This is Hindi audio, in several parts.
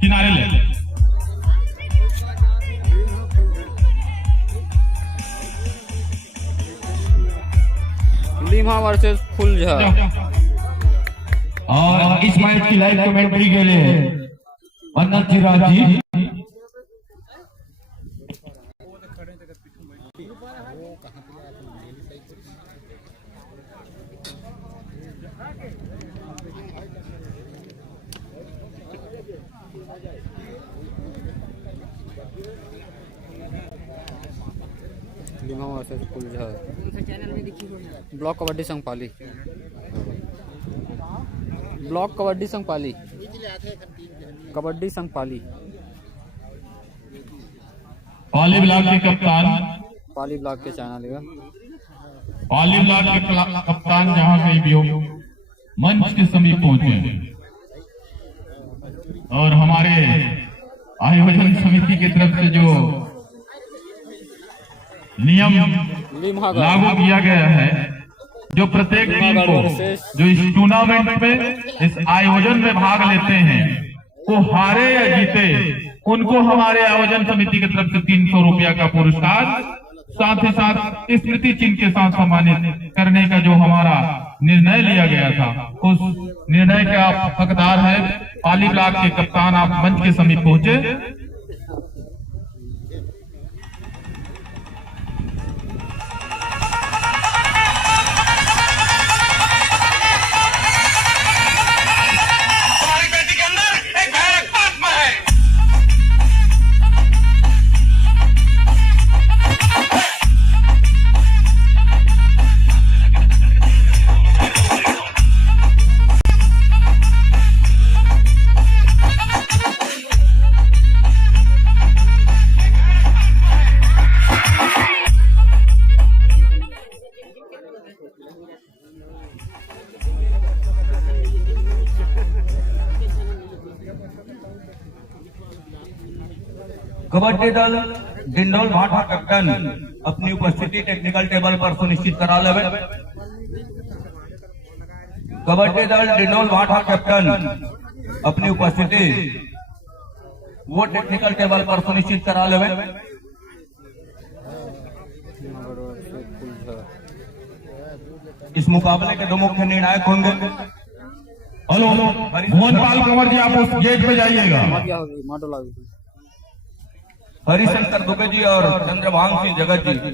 किनारे ले। लिम्हा वर्सेस फुलझर। और इस मैच की लाइव कमेंट्री के लिए अन्नत जीराज जी। लिम्हा वर्सेस फुलझर। ब्लॉक कबड्डी संघ पाली। ब्लॉक कबड्डी संघ पाली। कबड्डी संघ पाली। पाली ब्लॉक के कप्तान, पाली ब्लॉक के चैनल है। पाली ब्लॉक के कप्तान जहां कहीं भी हो मंच के समीप पहुंचे और हमारे आयोजन समिति की तरफ से जो नियम लागू किया गया है, जो प्रत्येक टीम को जो इस टूर्नामेंट में इस आयोजन में भाग लेते हैं वो हारे या जीते, उनको हमारे आयोजन समिति की तरफ से 300 रुपया का पुरस्कार, साथ ही साथ स्मृति चिन्ह के साथ सम्मानित करने का जो हमारा निर्णय लिया गया था, उस निर्णय के आप हकदार हैं। पाली ब्लॉक के कप्तान, आप मंच के समीप पहुंचे। कबड्डी दल डिंडोल भाटा कैप्टन अपनी उपस्थिति टेक्निकल टेबल पर सुनिश्चित करा लेवे। कबड्डी दल डिंडोल भाटा कैप्टन अपनी उपस्थिति वो टेक्निकल टेबल पर सुनिश्चित करा लेवे। इस मुकाबले के दो मुख्य निर्णायक होंगे। हेलो मोहनपाल कंवर जी, आप उस गेट पे जाइएगा। हरिशंकर दुबे जी और चंद्रभान सिंह जगत जी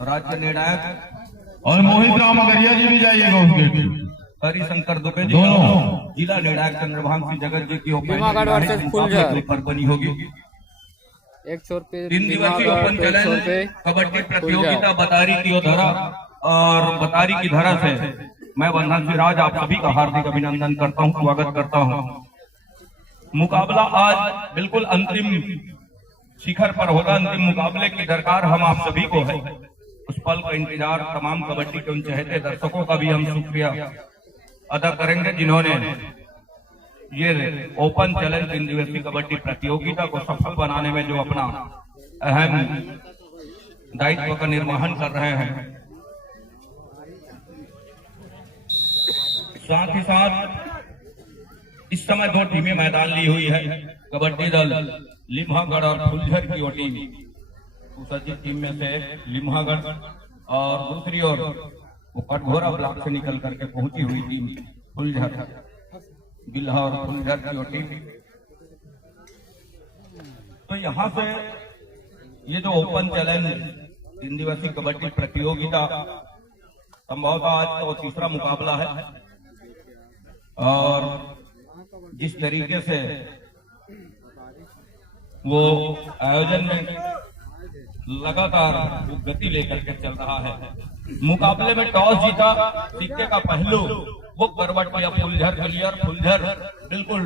राज्य निर्णायक, और मोहित राम अगरिया जी भी जाइएगा उस गेट पे। हरिशंकर दुबे जी और जिला निर्णायक चंद्रभान सिंह जगत जी की ओपन पर बनी होगी। 3 दिवसीय ओपन चैलेंज कबड्डी प्रतियोगिता बतारी की धरा और बतारी की धरा से मैं वंदन सिराज आप सभी का हार्दिक अभिनंदन करता हूं, स्वागत करता हूं। मुकाबला आज बिल्कुल अंतिम शिखर पर होगा। अंतिम मुकाबले की दरकार हम आप सभी को है। उस पल का इंतजार तमाम कबड्डी के उन चहेते दर्शकों का भी हम शुक्रिया अदा करेंगे जिन्होंने ये ओपन चैलेंज 3 दिवसीय कबड्डी प्रतियोगिता को सफल बनाने में जो अपना अहम दायित्व का निर्वहन कर रहे हैं। साथ ही साथ इस समय 2 टीमें मैदान ली हुई है। कबड्डी दल लिम्हागढ़ और फुलझर की वो टीम, सुसज्जित टीम में से लिम्हागढ़ और दूसरी ओर वो कटघोरा ब्लॉक से निकल करके पहुंची हुई टीम फुलझर, बिल्हा और फुलझर की वो टीम। तो यहाँ से ये जो ओपन चैलेंज 3 दिवसीय कबड्डी प्रतियोगिता संभवतः आज का वो तीसरा मुकाबला है। और जिस तरीके से वो आयोजन में लगातार वो गति लेकर के चल रहा है। मुकाबले में टॉस जीता, सिक्के का पहलू वो करवट किया फुलझर के लिए। फुलझर बिल्कुल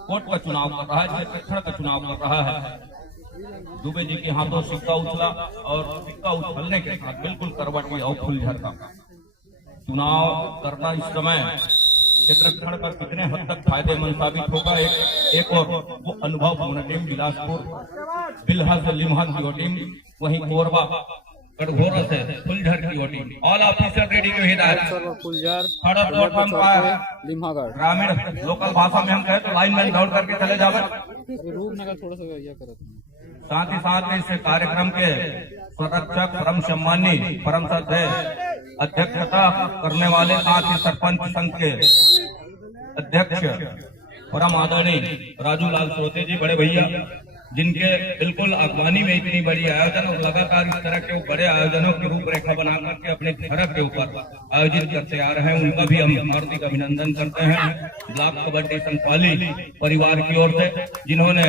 कोर्ट का चुनाव कर रहा है, शिक्षण का चुनाव कर रहा है। दुबे जी के हाथों सिक्का उछला और सिक्का उछलने के साथ बिल्कुल करवट किया और फुलझर का चुनाव करना इस समय क्षेत्रक्षण का कितने हद तक फायदेमंद साबित होगा। एक और वो अनुभव पूर्ण टीम बिलासपुर बिल्हा से लिम्हा की टीम, वहीं कोरबा कटघोरा से फुलझर की ओटी ऑल ऑफिसर रेडी की हिदायत। फुलझर थर्ड प्लेटफॉर्म का लिम्हागढ़ ग्रामीण लोकल भाषा में हम कहें तो लाइन में दौड़ करके चले जावे। रूपनगर थोड़ा सा ये करो। साथ ही साथ इस कार्यक्रम के संरक्षक परम सम्मानी परम श्रद्धेय अध्यक्षता करने वाले साथ ही सरपंच संघ के अध्यक्ष परम आदरणीय राजू लाल सोते जी बड़े भैया, जिनके बिल्कुल अगवानी में इतनी बड़ी आयोजन और लगातार इस तरह के बड़े आयोजनों की रूपरेखा बना करके अपने धरह के ऊपर आयोजित करते आ रहे हैं, उनका भी हम हार्दिक अभिनंदन करते हैं। ब्लॉक कबड्डी संघ पाली परिवार की ओर से जिन्होंने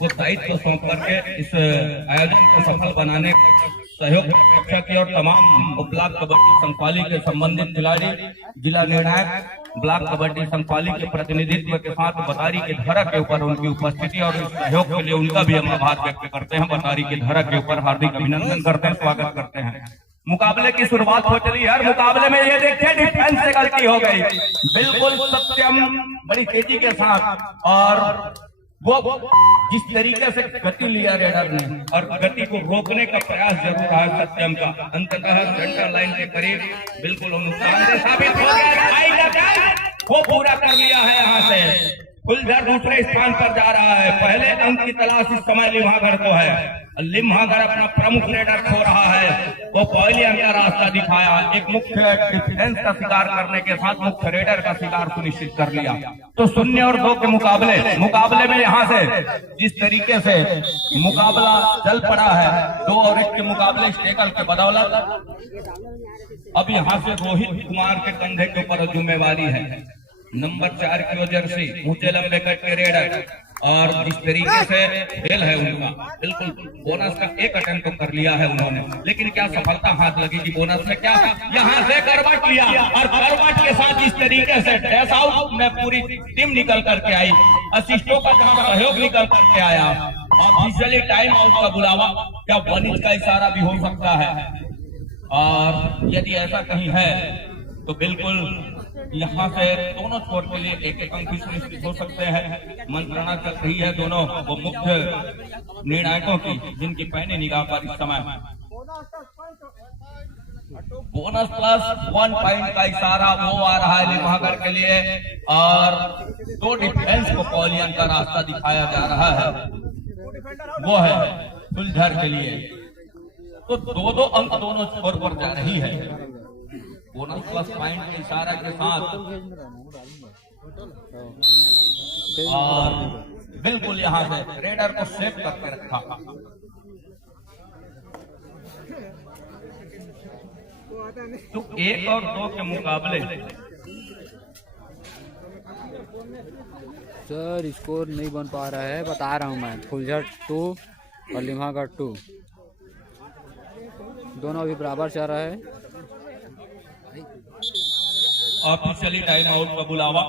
वो दायित्व सौंप करके इस आयोजन को सफल बनाने सहयोग अपेक्षा की और तमाम ब्लॉक कबड्डी संघ पाली के संबंधित खिलाड़ी, जिला निर्णायक, ब्लॉक कबड्डी संघ पाली के प्रतिनिधित्व के साथ बतारी के धरा के ऊपर उनकी उपस्थिति और इस सहयोग के लिए उनका भी हम आभार व्यक्त करते हैं। बतारी के धरा के ऊपर हार्दिक अभिनंदन करते हैं, स्वागत करते हैं। मुकाबले की शुरुआत हो चली है। मुकाबले में ये देखिए डिफेंस से गलती हो गई, बिल्कुल सत्यम बड़ी तेजी के साथ, और वो जिस तरीके से गति लिया रेडर ने और गति को रोकने का प्रयास जरूर है सत्यम का, अंततः सेंटर लाइन के करीब बिल्कुल नुकसान साबित हो गया। वो पूरा कर लिया है। यहाँ से फुलझर दूसरे स्थान पर जा रहा है। पहले अंक की तलाश इस समय लिम्हागढ़ को है। लिम्हागढ़ अपना प्रमुख रेडर खो रहा है। वो पहले अंक का रास्ता दिखाया, एक मुख्य डिफेंस का शिकार करने के साथ मुख्य रेडर का शिकार सुनिश्चित कर लिया। तो 0 और 2 के मुकाबले में यहाँ से जिस तरीके से मुकाबला चल पड़ा है, 2 और 1 के मुकाबले स्टेगल के बदौलत अब यहाँ से रोहित कुमार के कंधे के ऊपर जिम्मेवारी है। नंबर 4 की जर्सी ऊंचे लंबे कट के रेडर, और जिस तरीके से खेल है उनका, बिल्कुल बोनस का 1 अटेम्प्ट कर लिया है उन्होंने, लेकिन क्या सफलता हाथ लगेगी बोनस में? क्या यहाँ से करवट लिया और करवट के साथ जिस तरीके से डैश आउट में पूरी टीम निकल करके आई, असिस्टों का जहां सहयोग निकल करके आया। ऑफिशियली टाइम आउट का बुलावा, क्या 1 इंच का इशारा भी हो सकता है? और यदि ऐसा कहीं है तो बिल्कुल यहाँ से दोनों छोर के लिए 1-1 अंक भी सुनिश्चित हो सकते हैं। मंत्रणा चल रही है दोनों वो मुख्य निर्णायकों की, जिनकी पैनी निगाह पर इस समय बोनस प्लस 1 पॉइंट का इशारा वो आ रहा है लिम्हागढ़ के लिए, और 2 डिफेंस को पॉलियन का रास्ता दिखाया जा रहा है, वो है फुलझर के लिए। तो 2-2 अंक दोनों छोर पर जा रही है। बोनस प्लस पॉइंट के इशारा के साथ, और बिल्कुल यहाँ से रेडर को सेव करके रखा। तो 1 और 2 के मुकाबले सर स्कोर नहीं बन पा रहा है, बता रहा हूँ मैं। फुलझर 2 और लिम्हागढ़ 2 दोनों अभी बराबर चल रहा है। ऑफिशियली टाइम आउट का बुलावा।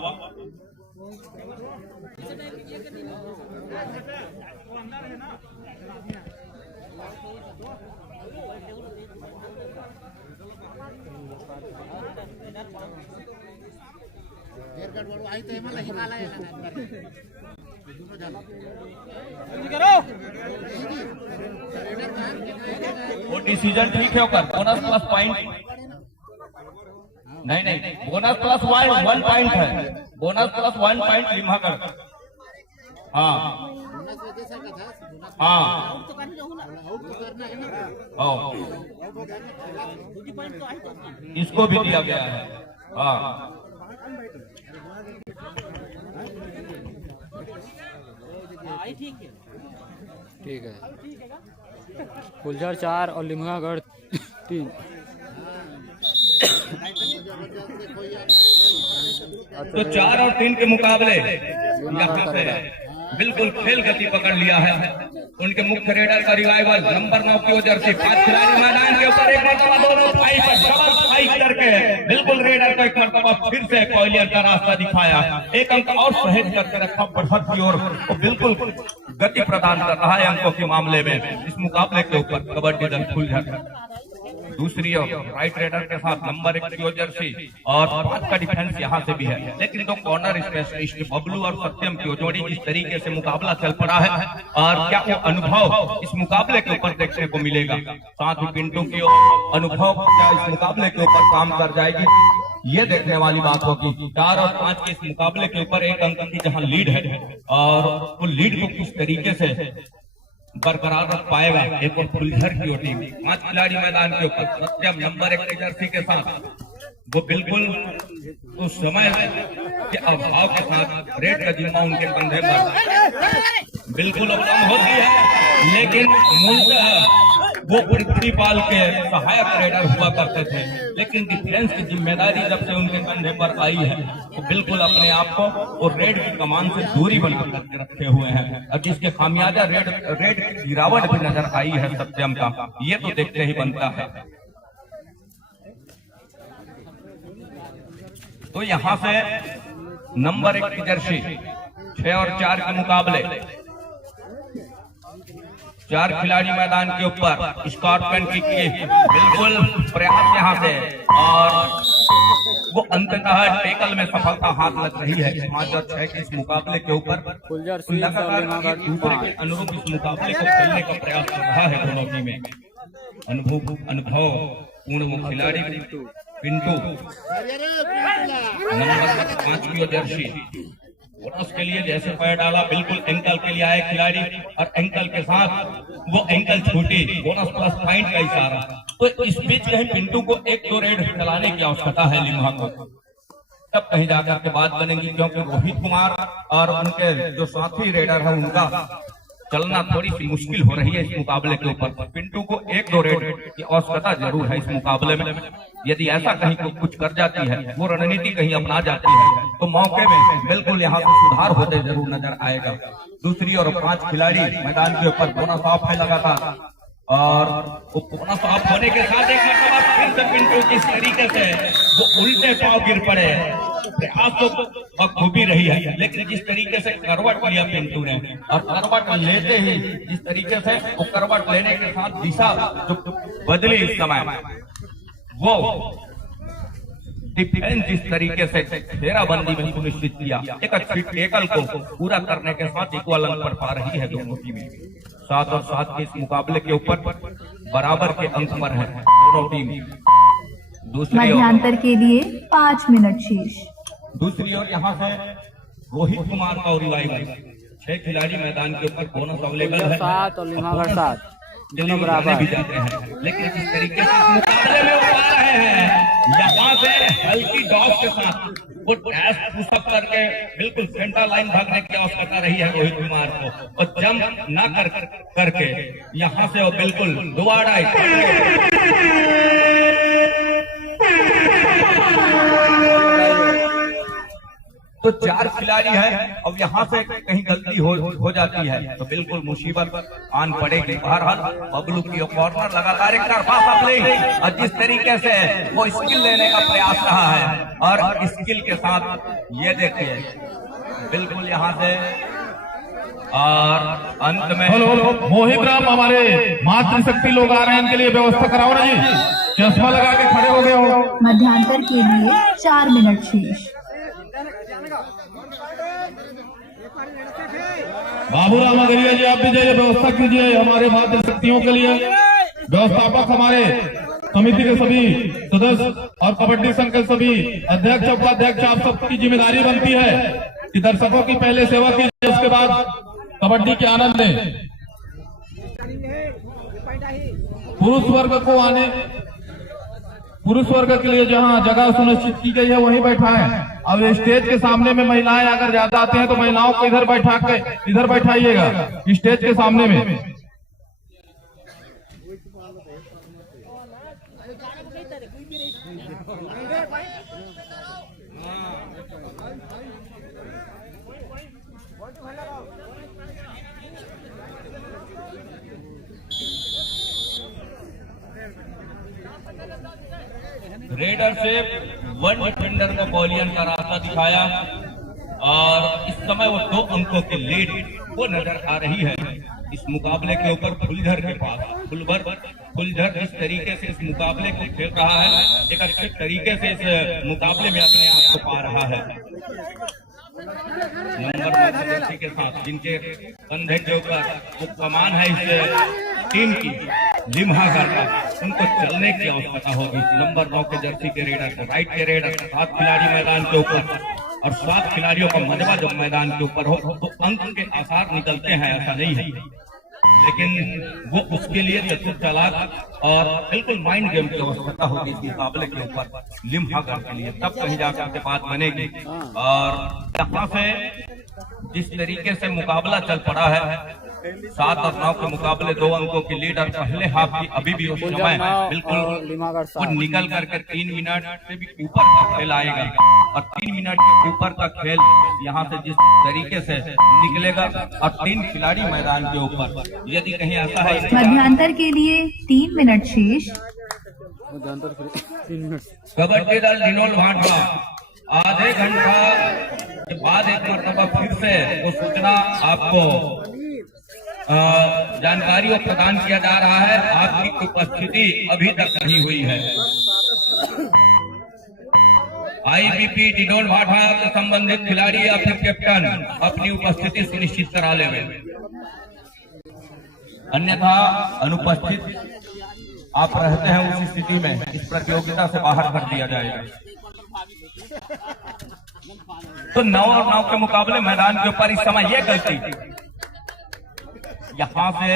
वो डिसीजन ठीक है होकर बोनस प्लस पॉइंट नहीं, बोनस प्लस 1 पॉइंट है। Bonus plus 1 point Limhagarh. हाँ इसको भी दिया गया है। हाँ ठीक है। फुलझर 4 और लिम्हागढ़ 3। तो 4 और 3 के मुकाबले यहाँ से बिल्कुल खेल गति पकड़ लिया है। उनके मुख्य रेडर का रिवाइवल नंबर 9 की जर्सी 5 खिलाड़ी मैदान के ऊपर एक मरतबा दोनों डबल स्पाइक करके बिल्कुल रेडर को एक मरतबा फिर से पॉइलियर का रास्ता दिखाया। 1 अंक और सहेज करके रखा बढ़त की ओर, वो बिल्कुल गति प्रदान कर रहा है अंकों के मामले में इस मुकाबले के ऊपर कबड्डी दल फुलझर। दूसरी ओर राइट रेडर के साथ नंबर 1 की जर्सी और 5 का डिफेंस यहाँ से भी है। लेकिन तो कॉर्नर स्पेशलिस्ट बबलू और सत्यम की जोड़ी जिस तरीके से मुकाबला चल पड़ा है और क्या वो अनुभव इस मुकाबले के ऊपर देखने को मिलेगा, साथ ही पिंटू की अनुभव क्या इस मुकाबले के ऊपर काम कर जाएगी, ये देखने वाली बात होगी। 4 और 5 के इस मुकाबले के ऊपर 1 अंक की जहां लीड है और वो लीड को किस तरीके से बरकरार रख पाएगा। एक और फुलझर की टीम 5 खिलाड़ी मैदान के ऊपर, सत्यम नंबर 1 की जर्सी के साथ वो बिल्कुल उस समय के अभाव के साथ रेड का जिम्मा उनके कंधे पर बिल्कुल अब कम होती है, लेकिन मूलतः वो पृथ्वीपाल के सहायक रेडर हुआ करते थे। लेकिन डिफेंस की जिम्मेदारी जब से उनके कंधे पर आई है वो बिल्कुल अपने आप को और रेड की कमान से दूरी बना करके रखे हुए हैं और जिसके खामियाजा रेड की गिरावट भी नजर आई है सत्यम का, ये तो देखते ही बनता है। तो यहाँ से नंबर 1 की जर्सी 6 और 4 के मुकाबले 4 खिलाड़ी मैदान के ऊपर स्कॉर्पियन की बिल्कुल प्रयास यहाँ से और वो अंततः टेकल में सफलता हाथ लग रही है। 5 और 6 के इस मुकाबले के ऊपर लगातार एक दूसरे के अनुरूप इस मुकाबले को खेलने का प्रयास कर रहा है दोनों टीमें। अनुभव पूर्ण वो खिलाड़ी पिंटू नंबर 5 की जर्सी बोनस के लिए जैसे पैर डाला बिल्कुल एंकल के लिए आए खिलाड़ी और एंकल के साथ वो एंकल छूटी, बोनस प्लस पॉइंट का इशारा। तो इस बीच कहीं पिंटू को 1-2 रेड चलाने की आवश्यकता है लिम्हा को, तब कहीं जाकर के बात बनेगी, क्योंकि रोहित कुमार और उनके जो साथी रेडर है उनका चलना थोड़ी सी मुश्किल हो रही है इस मुकाबले के ऊपर। पिंटू को 1-2 रेड की आवश्यकता जरूर है इस मुकाबले में। यदि ऐसा कहीं को कुछ कर जाती है, वो रणनीति कहीं अपना जाती है, तो मौके में बिल्कुल यहाँ से सुधार होते जरूर नजर आएगा। दूसरी और 5 खिलाड़ी मैदान के ऊपर बोनस ऑफ है लगातार और बोनस ऑफ होने के साथ एक मरतबा फिर से पिंटू जिस तरीके से वो उल्टे पांव गिर पड़े, प्रयास तो बखूबी रही है, लेकिन जिस तरीके से करवट लिया पिंटू ने और करवट लेते ही जिस तरीके से वो करवट लेने के साथ दिशा जो बदली इस समय, वो डिफेंस जिस तरीके से घेराबंदी में सुनिश्चित किया, एक अच्छी टेकल को पूरा करने के साथ इक्वल अंक पर पा रही है दोनों टीमें। 7 और 7 के इस मुकाबले के ऊपर बराबर के अंक पर है दोनों टीम। मध्यांतर के लिए 5 मिनट शेष। दूसरी ओर यहाँ से रोहित कुमार का रिवाइवल 6 खिलाड़ी मैदान के ऊपर बोनस अवेलेबल है, 7 और लिम्हागढ़ 7 दोनों बराबर भी जाते हैं, लेकिन जिस तरीके से मुकाबले में वो आ रहे हैं यहाँ से हल्की डॉग के साथ वो डैश पुशअप करके बिल्कुल सेंटर लाइन भागने की आवश्यकता रही है रोहित कुमार को और जंप ना करके यहाँ से वो बिल्कुल दोबारा तो 4 खिलाड़ी है। अब यहाँ से कहीं गलती हो जाती है तो बिल्कुल मुसीबत आन पड़ेगी। बहरहाल बबलू की कॉर्नर लगातार एक तरफा सप्लिंग और जिस तरीके से वो स्किल लेने का प्रयास रहा है और स्किल के साथ ये देखिए बिल्कुल यहाँ से और अंत में मोहित राम हमारे मातृशक्ति लोग आ रहे हैं, इनके लिए व्यवस्था कराओ ना जी, चश्मा लगा के खड़े हो गए हो। मध्यांतर के लिए 4 मिनट शेष। बाबूराम अगरिया जी आप भी जाइए, व्यवस्था कीजिए हमारे मातृशक्तियों के लिए। व्यवस्थापक हमारे समिति के सभी सदस्य और कबड्डी संघ के सभी अध्यक्ष उपाध्यक्ष, आप सबकी जिम्मेदारी बनती है कि दर्शकों की पहले सेवा कीजिए, उसके बाद कबड्डी के आनंद लें। पुरुष वर्ग के लिए जहां जगह सुनिश्चित की गई है वहीं बैठाएं। अब स्टेज के सामने में महिलाएं अगर ज्यादा आते हैं तो महिलाओं को इधर बैठाइएगा स्टेज के सामने में। रेडर से 1 डिफेंडर को बॉलियन का रास्ता दिखाया और इस समय वो 2 अंकों की लीड वो नजर आ रही है इस मुकाबले के ऊपर फुलझर के पास फुलझर जिस तरीके से इस मुकाबले को खेल रहा है, एक अच्छे तरीके से इस मुकाबले में अपने आप को पा रहा है। नंबर 9 के साथ जिनके कंधे के ऊपर वो कमान है इस टीम की लिम्हागढ़ का, उनको चलने की आवश्यकता होगी। नंबर 9 के जर्सी के रेडर, राइट के रेडर, 7 खिलाड़ी मैदान के ऊपर और 7 खिलाड़ियों का मजबा जब मैदान के ऊपर हो तो अंक के आसार निकलते हैं, ऐसा नहीं है, लेकिन वो उसके लिए चतुर चालाक और बिल्कुल माइंड गेम की आवश्यकता होगी इस मुकाबले के ऊपर लिम्हागढ़ के लिए, तब कहीं जाकर के बात बनेगी। और यहाँ से जिस तरीके से मुकाबला चल पड़ा है, 7 और 9 के मुकाबले 2 अंकों की लीड और पहले हाफ की अभी भी उस समय बिल्कुल वो निकल करके 3 मिनट से भी ऊपर का खेल आएगा और 3 मिनट के ऊपर का खेल यहाँ से जिस तरीके से निकलेगा और 3 खिलाड़ी मैदान के ऊपर, यदि कहीं ऐसा है मध्यांतर के लिए 3 मिनट शेष। कबड्डी दल डिनोल भाटवा आधे घंटा के बाद एक मरतबा फिर से वो सूचना आपको जानकारी और प्रदान किया जा रहा है। आपकी उपस्थिति अभी तक नहीं हुई है। आईबीपी डिडोल भाटा के संबंधित खिलाड़ी या फिर कैप्टन अपनी उपस्थिति सुनिश्चित करा ले, अन्यथा अनुपस्थित आप रहते हैं उस स्थिति में इस प्रतियोगिता से बाहर कर दिया जाएगा। तो 9 और 9 के मुकाबले मैदान के ऊपर इस समय यह गलती, यहाँ से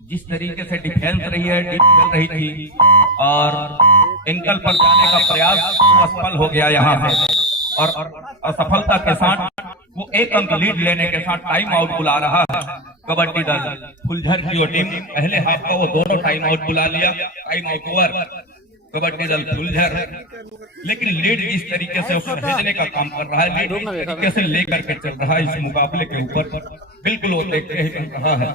जिस तरीके से डिफेंस रही है, डीप चल रही थी और एंकल पर जाने का प्रयास असफल हो गया यहाँ से, और असफलता के साथ वो 1 अंक लीड लेने के साथ टाइम आउट बुला रहा है कबड्डी दल फुलझर की टीम। पहले हाफ का वो दोनों टाइम आउट बुला लिया, टाइम आउट ओवर कबड्डी दल फुलझर, लेकिन लीड जिस तरीके से उसको भेजने का काम कर रहा है, लीड जिस तरीके से लेकर के चल रहा है इस मुकाबले के ऊपर, बिल्कुल वो देखते ही चल रहा है।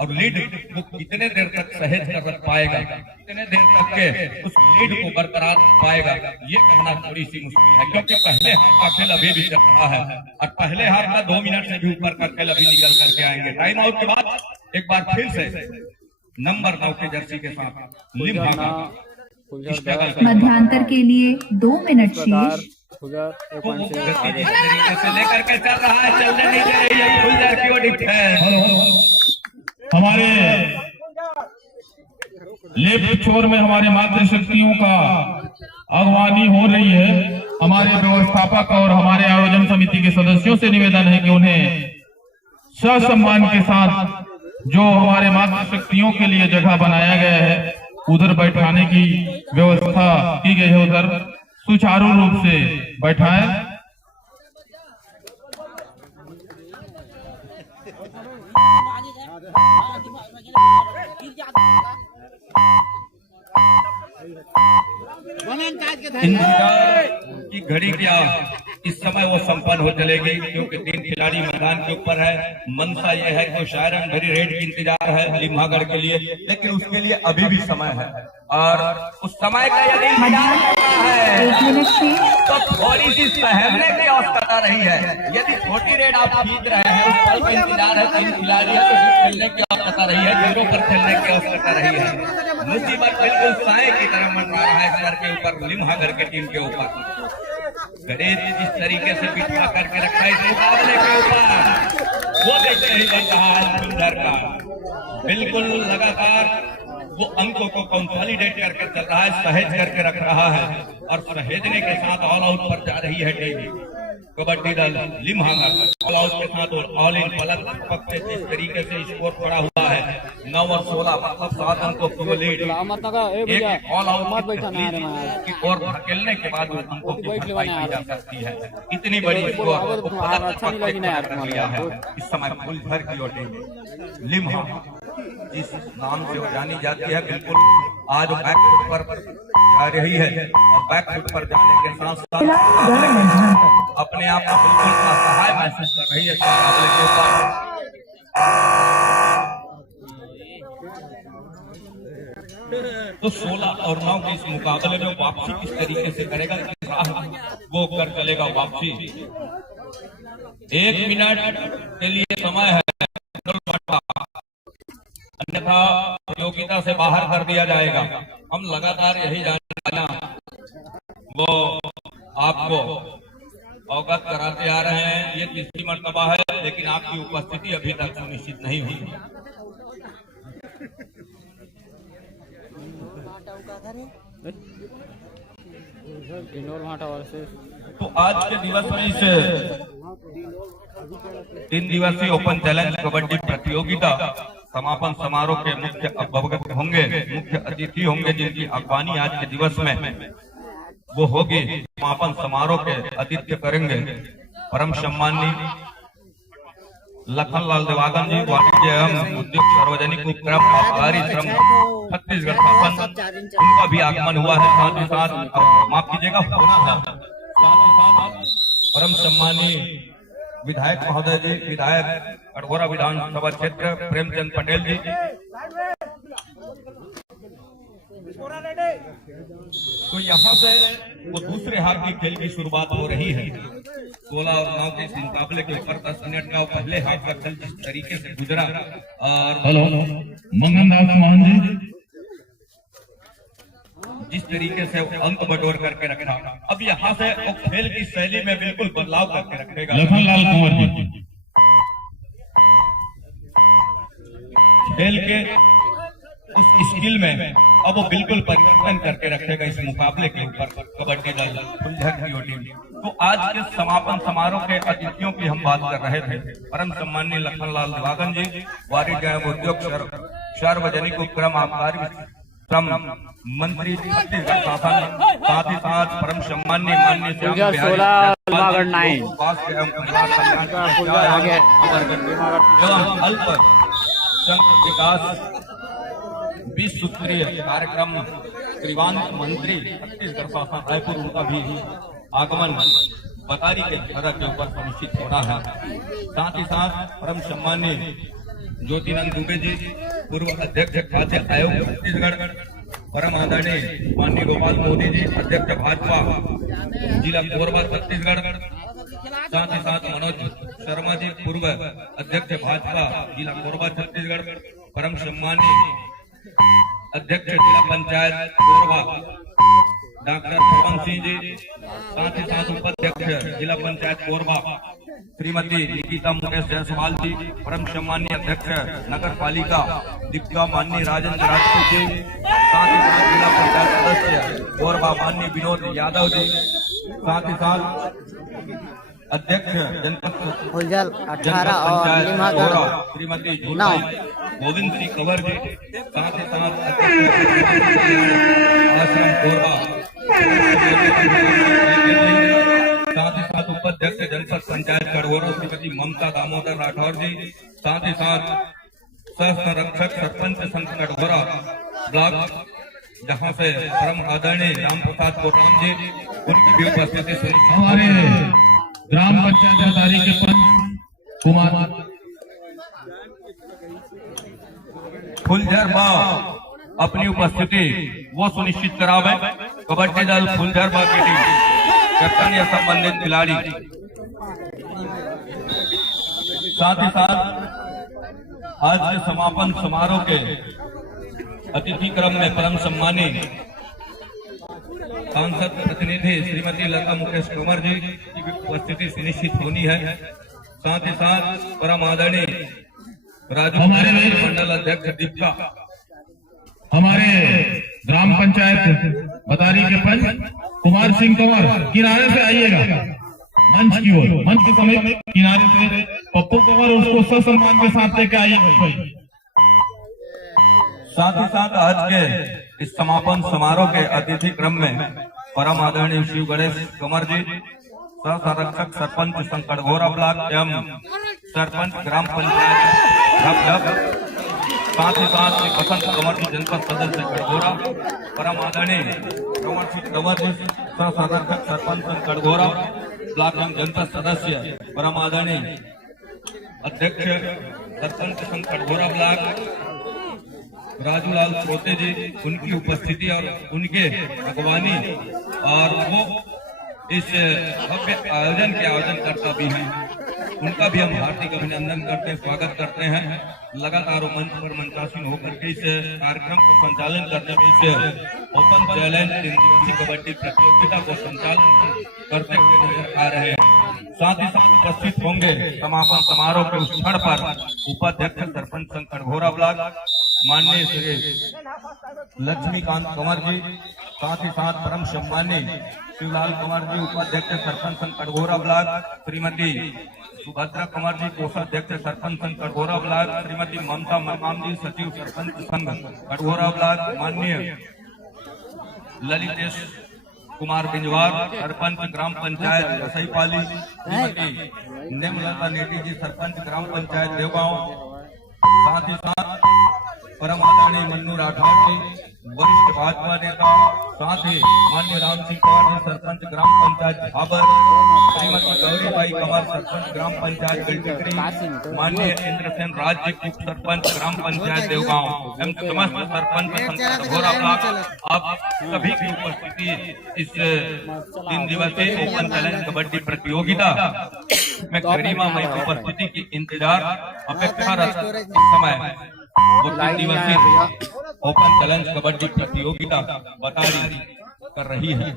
और लीड वो कितने देर तक सहेज कर रख पाएगा, कितने देर तक के उस लीड को बरकरार पाएगा, ये कहना थोड़ी सी मुश्किल है, क्योंकि पहले हाफ का खेल अभी भी चल रहा है और पहले हाफ का 2 मिनट से भी ऊपर का खेल अभी निकल करके आएंगे। टाइम आउट के बाद एक बार फिर से नंबर 9 के जर्सी के साथ लिम्हागढ़ मध्यांतर के लिए 2 मिनट शेष। तरीके से लेकर के चल रहा है, चलने नहीं दे रही है फुलझर की वो डिफेंस। हमारे लेफ्ट छोर में हमारे मातृशक्तियों का अगवानी हो रही है। हमारे व्यवस्थापक और हमारे आयोजन समिति के सदस्यों से निवेदन है कि उन्हें ससम्मान के साथ जो हमारे मातृशक्तियों के लिए जगह बनाया गया है उधर बैठाने की व्यवस्था की गई है, उधर सुचारू रूप से बैठाएं। की घड़ी क्या इस समय वो संपन्न हो चलेगी, क्योंकि 3 खिलाड़ी मैदान के ऊपर है। मनसा ये है कि शायरन भरी रेड की इंतजार है लिम्हागढ़ के लिए, लेकिन उसके लिए अभी भी समय है और उस समय का यदि इंतजार करना है 1 मिनट शेष। तो थोड़ी सी सहमने की आवश्यकता रही है। यदि छोटी रेड आप खींच रहे हैं, उस पल का इंतजार है, 3 खिलाड़ियों को खेलने की आवश्यकता रही है, 0 पर खेलने की आवश्यकता रही है। मुसीबत बिल्कुल साए की तरह मंडरा रहा है घर के ऊपर, लिम्हागढ़ की टीम के ऊपर। गणेश जिस तरीके से बिठा करके रखा है इस मुकाबले के ऊपर, वो देखते ही बन रहा है फुलझर का, बिल्कुल लगातार वो अंकों को कंसोलिडेट करके चल रहा है, सहेज करके रख रहा है और सहेजने के साथ ऑल आउट पर जा रही है टीम कबड्डी दल लिम्हागढ़। ऑल आउट के साथ और ऑल इन पलक पक से जिस तरीके से स्कोर खड़ा हुआ है 9 और 16 मतलब 7 अंकों की वो लीड, एक ऑल आउट की ओर धकेलने के बाद उस अंकों की भरपाई की जा सकती है। इतनी बड़ी स्कोर को पलक पक कर लिया है इस समय फुलझर की ओर टीम लिम्हागढ़ जिस नाम से वो जानी जाती है, बिल्कुल आज बैक फुट पर जा रही है और बैक फुट पर जाने के साथ साथ अपने आप को बिल्कुल असहाय महसूस कर रही है इस मुकाबले के ऊपर। तो 16 और 9 के इस मुकाबले में वापसी किस तरीके से करेगा, किस राह वो कर चलेगा वापसी। 1 मिनट के लिए समय है। से बाहर कर दिया जाएगा। हम लगातार यही जानना वो आपको अवगत कराते आ रहे हैं। ये तीसरी मर्तबा है, लेकिन आपकी उपस्थिति अभी तक सुनिश्चित नहीं हुई। तो आज के दिवस में इस 3 दिवसीय ओपन चैलेंज कबड्डी प्रतियोगिता समापन समारोह के मुख्य अवगत होंगे, मुख्य अतिथि होंगे, जिनकी अगवानी आज के दिवस में वो होगी। समापन समारोह के आतिथ्य करेंगे परम सम्माननीय लखनलाल देवागन जी, वाणिज्य एवं उद्योग सार्वजनिक उपक्रम आबकारी श्रम छत्तीसगढ़ शासन, उनका भी आगमन हुआ है। साथ ही साथ माफ कीजिएगा होना है, साथ ही साथ परम सम्माननीय विधायक महोदय जी, विधायक कटघोरा विधानसभा क्षेत्र प्रेमचंद पटेल जी। तो यहाँ से वो दूसरे हाथ की खेल की शुरुआत हो रही है। 16 और 9 के इस मुकाबले के ऊपर 10 मिनट का पहले हाथ का खेल जिस तरीके से गुजरा और हेलो मंगन दास मोहन जी, जिस तरीके से अंक बटोर करके रखा, अब यहाँ से वो खेल की शैली में बिल्कुल बदलाव करके रखेगा लखनलाल कुंवर जी। खेल के उस स्किल में अब वो बिल्कुल परिवर्तन करके रखेगा इस मुकाबले के ऊपर कबड्डी दल फुलझर की टीम। तो आज के समापन समारोह के अतिथियों की हम बात कर रहे थे। परम सम्माननीय लखनलाल देवागन जी, वाणिज्य एवं उद्योग सार्वजनिक उपक्रम आबकारी श्रम मंत्री छत्तीसगढ़ शासन, साथ ही साथ परम सम्माननीय माननीय एवं अल्प संख्यक विकास 20 सूत्रीय कार्यक्रम क्रियान्वयन मंत्री छत्तीसगढ़ शासन रायपुर, उनका भी आगमन बतारी के धरा के ऊपर सुनिश्चित होना है। साथ ही साथ परम सम्माननीय ज्योतिनंद दुबे जी, पूर्व अध्यक्ष खाद्य आयोग छत्तीसगढ़, परम आदरणीय माननीय गोपाल मोदी जी, अध्यक्ष भाजपा जिला कोरबा छत्तीसगढ़, साथ ही साथ मनोज शर्मा जी, पूर्व अध्यक्ष भाजपा जिला कोरबा छत्तीसगढ़, परम सम्माननीय अध्यक्ष जिला पंचायत कोरबा डॉक्टर पवन सिंह जी, साथ ही साथ उपाध्यक्ष जिला पंचायत कोरबा श्रीमती निकिता मुकेश जायसवाल जी, परम सम्माननीय अध्यक्ष नगर पालिका दीपिका माननीय राजेंद्र राजपूत जी, साथ ही साथ जिला पंचायत सदस्य कोरबा माननीय विनोद यादव जी, साथ ही साथ अध्यक्ष जनपद फुलझर 18 और लिम्हागढ़ श्रीमती गोविंद सिंह कंवर जी, साथ ही साथ आश्रम कोरबा, साथ ही साथ उपाध्यक्ष जनपद पंचायत कटघोरा श्रीमती ममता दामोदर राठौर जी, साथ ही साथ सह संरक्षक सरपंच संघ कटघोरा ब्लॉक, जहां से परम आदरणीय राम प्रसाद कोटाम जी, उनकी भी उपस्थिति सुनिश्चित। हमारे ग्राम पंचायत अधिकारी के पंच कुमार फुलझर अपनी उपस्थिति वो सुनिश्चित करावे। कबड्डी दल फुलझर की टीम कैप्टन या संबंधित खिलाड़ी, साथ ही साथ आज के समापन समारोह के अतिथि क्रम में परम सम्मानित सांसद प्रतिनिधि श्रीमती लता मुकेश कंवर जी की उपस्थिति सुनिश्चित होनी है। साथ ही साथ परम आदरणीय राजू मंडल अध्यक्ष दीपिका, हमारे ग्राम पंचायत बतारी के पंच कुमार सिंह कंवर किनारे से आइएगा, मंच की ओर, मंच के समीप किनारे से पप्पू कंवर उसको ससम्मान के साथ लेकर आइए। साथ ही साथ आज के इस समापन समारोह के अतिथि क्रम में परम आदरणीय शिव गणेश कंवर जी, सह संरक्षक सरपंच संघ कटघोरा ब्लॉक एवं सरपंच ग्राम पंचायत, साथ ही साथ बसंत कंवर जी, जनपद सदस्य कटघोरा, परम आदरणीय कंवर सिंह कंवर जी, सह संरक्षक सरपंच संघ कटघोरा ब्लॉक एवं जनपद सदस्य, परम आदरणीय अध्यक्ष सरपंच संघ कटघोरा ब्लॉक राजूलाल श्रोते जी, उनकी उपस्थिति और उनके अगवानी, और वो इस भव्य आयोजन के आयोजन करता भी हैं। उनका भी हम हार्दिक अभिनंदन करते हैं, स्वागत करते हैं। लगातार वो मंच पर मंचासीन होकर के इस कार्यक्रम को संचालन करने में इस ओपन चैलेंज 3 दिवसीय कबड्डी प्रतियोगिता को संचालन करते हुए नजर आ रहे हैं। साथ ही साथ उपस्थित होंगे समापन समारोह के उस क्षण पर उपाध्यक्ष सरपंच संघ कटघोरा ब्लॉक माननीय श्री लक्ष्मीकांत कंवर जी, साथ ही साथ परम सम्मानी शिवलाल कंवर जी उपाध्यक्ष सरपंच संघ कटघोरा ब्लॉक, श्रीमती सुभद्रा कंवर जी कोषाध्यक्ष सरपंच संघ कटघोरा ब्लॉक, श्रीमती ममता मकाम जी सचिव सरपंच संघ कटघोरा ब्लॉक, माननीय ललितेश कुमार बिंजवार सरपंच ग्राम पंचायत रसईपाली, श्रीमती नेमलता नेटी जी सरपंच ग्राम पंचायत देवगांव, साथ ही साथ परम आदरणीय मन्नू राठौर जी वरिष्ठ भाजपा नेता, साथ ही माननीय राम सिंह पवार जी सरपंच ग्राम पंचायत भाबर, श्रीमती गौरीबाई कंवर सरपंच ग्राम पंचायत बेलटिकरी, माननीय इंद्रसेन राज जी उप सरपंच ग्राम पंचायत देवगांव एवं समस्त सरपंच कटघोरा ब्लॉक, आप सभी की उपस्थिति इस 3 दिवसीय ओपन चैलेंज कबड्डी प्रतियोगिता में गरिमामय उपस्थिति की इंतजार अपेक्षारत समय वो 3 दिवसीय ओपन चैलेंज कबड्डी प्रतियोगिता बतारी कर रही है।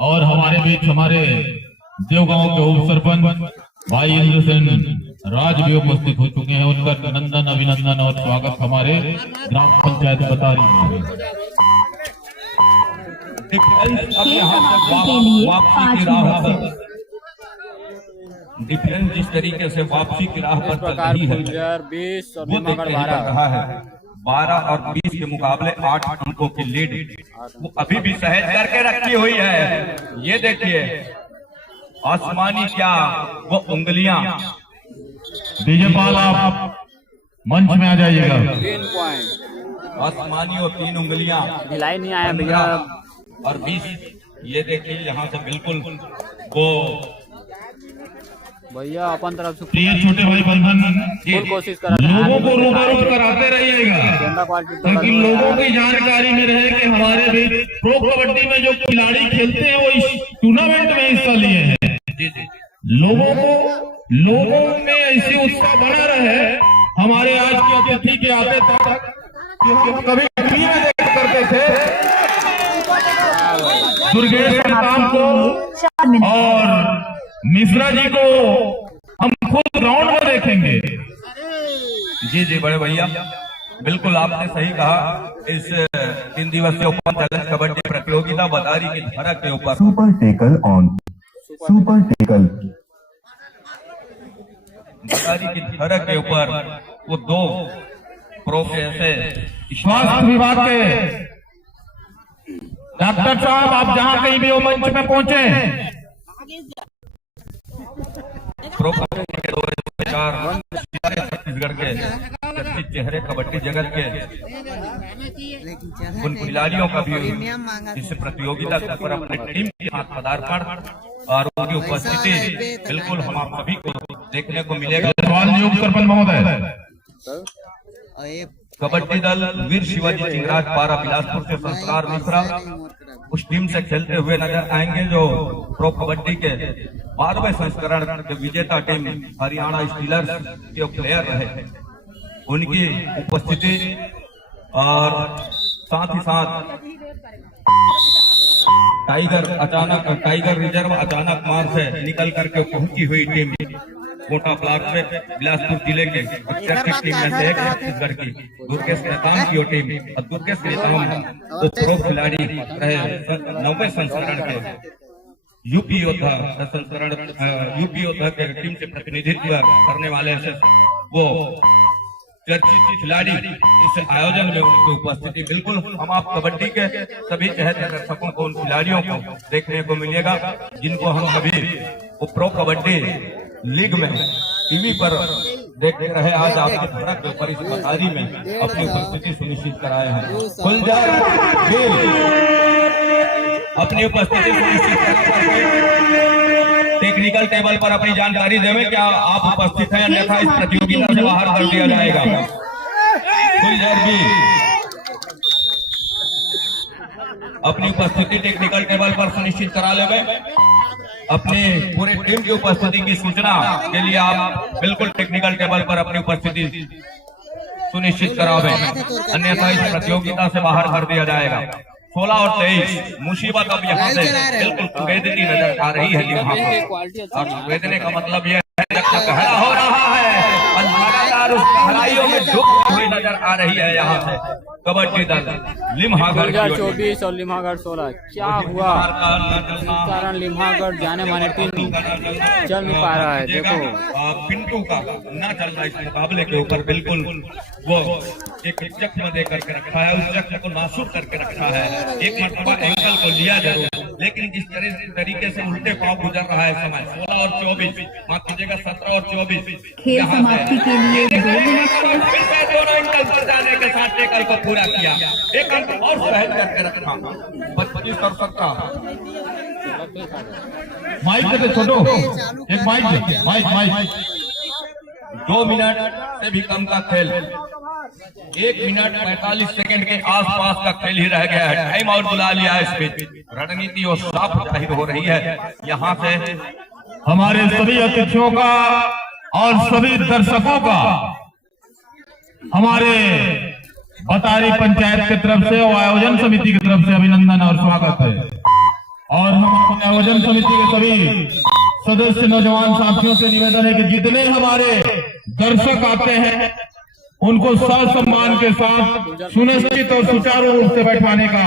और हमारे बीच हमारे देवगांव के उप सरपंच भाई इंद्रसेन राज भी उपस्थित हो चुके हैं। उनका नंदन अभिनंदन और स्वागत हमारे ग्राम पंचायत बतारी में। डिफेंस जिस तरीके से वापसी की राह पर चल रही है, 20 और वो देखते ही लग रहा है 12 और 20 के मुकाबले 8 अंकों की लीड वो अभी भी सहज करके रखी हुई है। ये देखिए आसमानी क्या वो उंगलियां। विजयपाल आप मंच में आ जाइएगा। 3 पॉइंट आसमानी और 3 उंगलियां ढिलाई नहीं आया भैया। और 20 ये देखिए यहाँ से बिल्कुल वो भैया अपन तरफ से प्रिय छोटे भाई बंधन फुल कोशिश करा लोगों को रूबरू कराते रहिएगा ताकि लोगों की जानकारी में रहे कि हमारे भी प्रो कबड्डी में जो खिलाड़ी खेलते हैं वो इस टूर्नामेंट में हिस्सा लिए हैं। लोगों में ऐसी उत्साह बना रहे। हमारे आज के अतिथि के आते तक कभी टीवी में देखा करते थे दुर्गेश राम को और मिश्रा जी को हम खुद ग्राउंड में देखेंगे। जी बड़े भैया बिल्कुल आपने सही कहा। इस 3 दिवसीय ओपन चैलेंज कबड्डी प्रतियोगिता बतारी की धरा के ऊपर super tackle on super tackle Batari की धरा के ऊपर वो 2 प्रो के ऐसे स्वास्थ्य विभाग के डॉक्टर साहब आप जहां कहीं भी वो मंच में पहुंचे प्रो कबड्डी के 2004 छत्तीसगढ़ के चर्चित चेहरे कबड्डी जगत के उन खिलाड़ियों का भी इस प्रतियोगिता के ऊपर अपने टीम के साथ पदार्पण और उनकी उपस्थिति बिल्कुल हम आप सभी को देखने को मिलेगा। सरपंच महोदय कबड्डी दल वीर शिवाजी चिंगराज पारा बिलासपुर से संस्कार मिश्रा उस टीम से खेलते हुए नजर आएंगे जो प्रो कबड्डी के 12वें संस्करण के विजेता टीम हरियाणा स्टीलर्स के प्लेयर रहे। उनकी उपस्थिति और साथ ही साथ टाइगर रिजर्व अचानक मार से निकल करके पहुंची हुई टीम कोटा ब्लॉक में बिलासपुर जिले के चर्चित टीम में से एक छत्तीसगढ़ की दुर्गेश नेताम की टीम और दुर्गेश नेताम वो प्रो खिलाड़ी रहे 9वें संस्करण के यूपी योद्धा के टीम से प्रतिनिधित्व करने वाले वो चर्चित खिलाड़ी इस आयोजन में उनकी उपस्थिति बिल्कुल हम आप कबड्डी के सभी चहेते दर्शकों को उन खिलाड़ियों को देखने को मिलेगा जिनको हम अभी वो प्रो कबड्डी लीग में टीवी पर देखते रहे। आज आपके धड़क के ऊपर इस बतारी में अपनी उपस्थिति सुनिश्चित कराए हैं। गुलजार अपनी उपस्थिति सुनिश्चित कराए टेक्निकल टेबल पर अपनी जानकारी देवे क्या आप उपस्थित हैं अन्यथा इस प्रतियोगिता से बाहर कर दिया जाएगा। गुलजार जी अपनी उपस्थिति टेक्निकल टेबल पर सुनिश्चित करा लेंगे। अपने पूरे टीम की उपस्थिति की सूचना के लिए आप बिल्कुल टेक्निकल टेबल पर अपनी उपस्थिति सुनिश्चित करावे, अन्यथा इस प्रतियोगिता से बाहर कर दिया जाएगा। 16 और 23 मुसीबत अब यहाँ से बिल्कुल संवेदनी नजर आ रही है लिम्हा को, और संवेदने का मतलब यह है जब गहरा हो रहा है और लगातार उस गहराइयों में डूबती हुई नजर आ रही है यहाँ से कबड्डी दल लिम्हागढ़। 24 और लिम्हागढ़ 16, क्या हुआ? इस कारण लिम्हागढ़ जाने माने टीम चल नहीं पा रहा है। देखो पिंटू का ना चल रहा इस मुकाबले के ऊपर, बिल्कुल वो एक जख्म दे करके रखा है, उस जख्म को नासूर करके रखा है। एक मरतबा एंकल को लिया जरूर, लेकिन जिस तरीके से उल्टे पांव गुजर रहा है समय। 16 और 24 माफ कीजिएगा, 17 और 24 खेल समाप्ति के लिए 2 मिनट फिर से दोनों एंकल पर जाने के साथ टेकल को पूरा किया, एक अंक और सहज करके रखा। 25 और 17 माइक पे छोटो, एक माइक 2 मिनट से भी कम का खेल, 1 मिनट 45 सेकंड के आसपास का खेल ही रह गया है। टाइम आउट बुला लिया है। इसमें रणनीति और साफ जाहिर हो रही है यहाँ से। हमारे सभी अतिथियों का और सभी दर्शकों का हमारे बतारी पंचायत की तरफ से और आयोजन समिति की तरफ से अभिनंदन और स्वागत है। और हम आयोजन समिति के सभी सदस्य नौजवान साथियों से निवेदन है कि जितने हमारे दर्शक आते हैं उनको सम्मान के साथ सुनिश्चित और सुचारू रूप से बैठाने का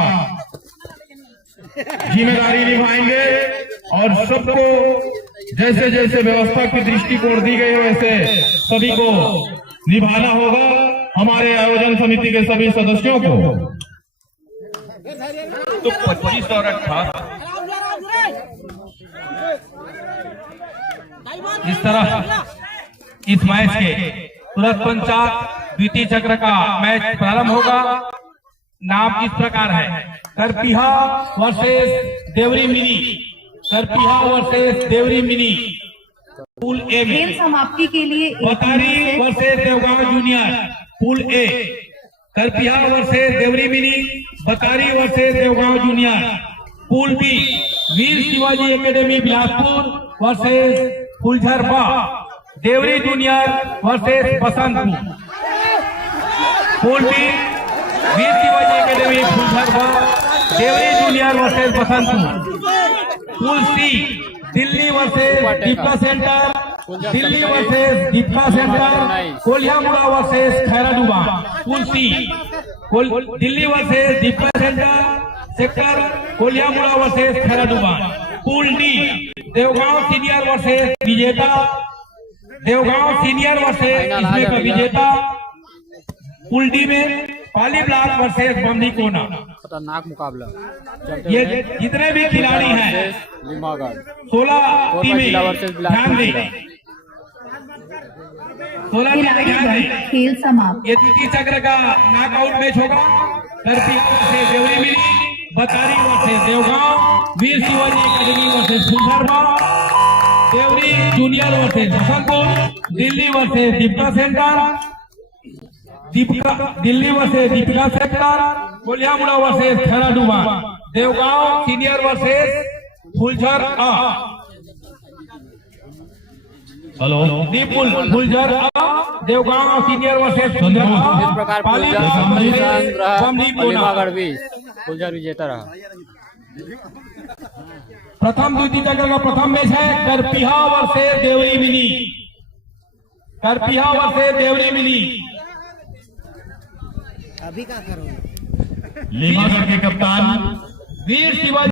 जिम्मेदारी निभाएंगे, और सबको जैसे जैसे व्यवस्था की दृष्टिकोण दी गई वैसे सभी को निभाना होगा, हमारे आयोजन समिति के सभी सदस्यों को। तो 25 और 18 इस तरह इस मैच के तुरंत पंचायत द्वितीय चक्र का मैच प्रारंभ होगा। नाम इस प्रकार है, Karpiha versus Deori mini. Karpiha versus Deori mini pool A खेल में समाप्ति के लिए 1 Batari minute versus Deogaon junior pool A. Karpiha versus Deori mini, Batari versus Deogaon junior pool B. Veer Shivaji academy Bilaspur versus Phuljhar. Deori junior versus Basantpur pool B. Veer Shivaji academy Phuljhar, Deori junior versus Basantpur. Pool C, Delhi versus Dipka centre, Delhi versus Dipka centre, कोलियामुड़ा versus Khairaduba. Pool C, Delhi versus Dipka sector, Koliyamuda versus Khairaduba. Pool D, Deogaon senior versus विजेता, देवगांव सीनियर वर्सेस इसमें का विजेता। पूल डी में पाली ब्लॉक वर्सेस बमनी कोना। खतरनाक मुकाबला। ये जितने भी खिलाड़ी हैं लिम्हागढ़ 16 टीमें ध्यान दें, 16 खिलाड़ी ध्यान दल दें। खेल समाप्त। ये द्वितीय चक्र का नॉकआउट मैच होगा। Karpiha versus Deori mini, Batari versus Deogaon, Veer Shivaji academy versus Phuljharba, Deori junior versus Basantpur, Delhi versus Dipka centre, Delhi versus Dipika sector, Koliyamuda versus Khairaduba, Deogaon senior versus Phuljhar. हेलो दीपुल Phuljhar, Deogaon senior versus Phuljhar. इस प्रकार पाली फुलझर वर्सेस संग रहा बमनी और कोना। लिम्हागढ़ 20, फुलझर विजेता रहा। प्रथम द्वितीय चक्र का प्रथम मैच है Karpiha versus Deori mini. Karpiha versus Deori mini. Limhagarh के कप्तान वीर शिवाजी